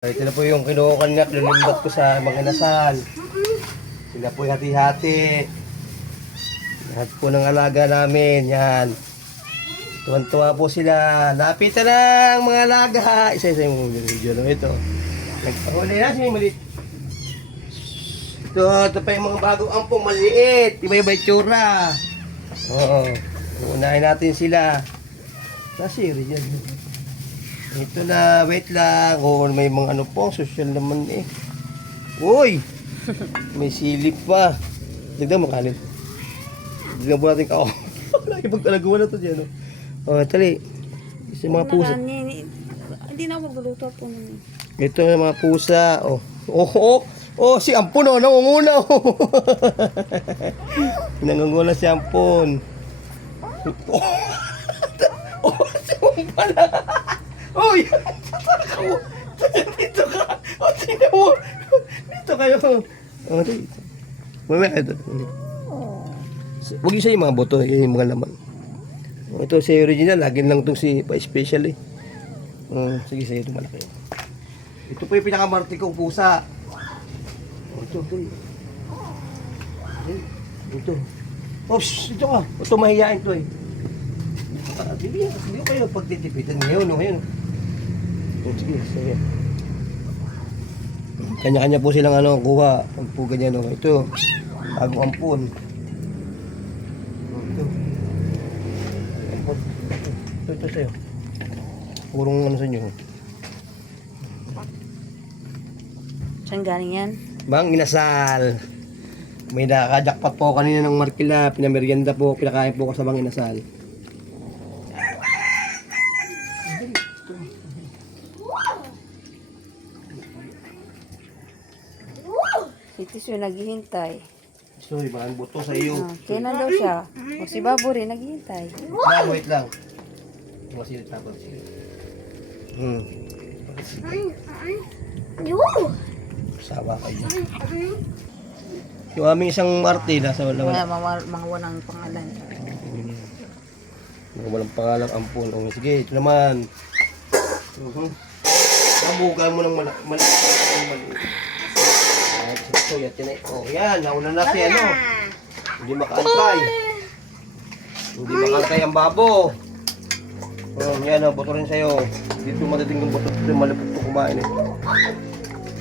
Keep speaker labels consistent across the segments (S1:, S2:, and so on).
S1: Ito na po yung kinukuha lilimbat ko sa mga nasal. Sila po yung hati-hati. Lahat po ng alaga namin. Yan. Tuwan-tuwa po sila. Lapitan ng mga alaga. Isa-isa yung video no ito. Nagpahuli na si Malit. Ito, ito pa yung mga bagong ampong maliit. Iba-iba yung tsura. Oo. Unahin natin sila. Nasiri yan. Ito na, wait lang. O, may mga ano po, social naman eh. Uy! May silip pa. Dagdag mo kanin. Dagdag mo natin ka. Oh. Lagi pag talaga na to dyan. Oh, oh tali. Isa mga pusa.
S2: Hindi na ako magluluto po.
S1: Ito yung mga pusa. Oh, oh, oh. Oh, si Ampon oh, nangunguna oh. nangunguna si Ampon. Oh, oh si Ampon pala. Uy, dito ka. Oh, tingnan mo. Dito kayo. Oh, dito. Mamaya ito. Huwag yung sa yung mga boto, yun yung mga laman. Oh, ito si original, lagi lang itong si pa-special eh. Oh, sige, sa'yo ito malaki. Ito po yung pinakamarti kong pusa. Oh, ito, ito. Ito. Oops, ito ka. Ito mahihain to eh. Hindi ko kayo pagtitipitan ngayon, ngayon. Oh. Kanya-kanya po silang ano, kuha. Ang po ganyan, no. Ito, bagong ampun. Oh, Ito. Ito, ito sa'yo. Purong ano sa inyo.
S2: Saan galing yan?
S1: Bang inasal. May nakajakpat po kanina ng markila, pinamerienda po, pinakain po ko sa bang inasal.
S2: Si Tiso naghihintay.
S1: So, ibang buto sa iyo.
S2: Ah, kailan daw siya? O si Babo rin naghihintay.
S1: Lang, wait lang. Masilip tapos. Hmm. Sawa kayo. Yung aming isang Marte, nasa
S2: Wala
S1: wala.
S2: mga, mga walang pangalan.
S1: Mga walang pangalang ampun. O, sige, ito naman. Uh-huh. Nabugan mo ng malak malak maliit. Ito, yan, yan, oh, yan, nauna na si ano. Hindi makaantay. Hindi makaantay ang babo. Oh, yan, oh, buto rin sa'yo. Dito matiting yung buto, dito malapot to kumain eh.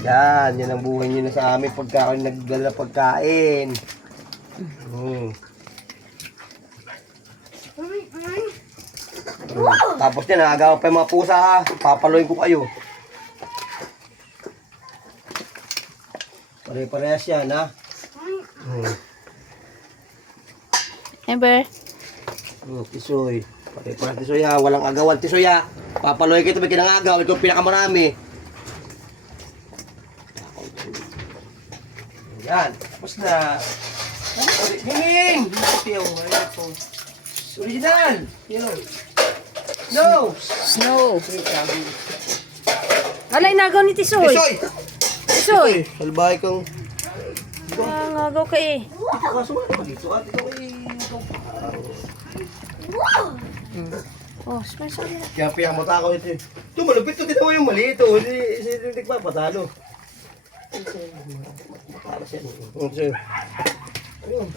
S1: Yan, yan ang buhay nyo na sa amin pagka nagdala pagkain. Hmm. Tapos yan, nakagawa pa yung mga pusa ha. Papaloyin ko kayo. Pare-parehas yan ha. Hmm.
S2: Ember?
S1: Hmm, tisoy. Pare-parehas tisoy ha. Walang agawan tisoy ha. Papaloyin kita may kinangagaw. Ito ang pinakamarami. Yan. Tapos na. Hingin! Tiyo, po. Original! O. No!
S2: Snow. Alay, nagaw ni Tisoy.
S1: Tisoy!
S2: Tisoy.
S1: Salbahay kang...
S2: Ah, nagaw ka eh.
S1: Dito ka, sumali ka dito. At ito ay...
S2: Oh, smile sa kanila.
S1: Kaya piyang mata ko ito. Ito malupit. Dito mo yung mali ito. Hindi, hindi, hindi pa patalo. Matalo siya. Ayun.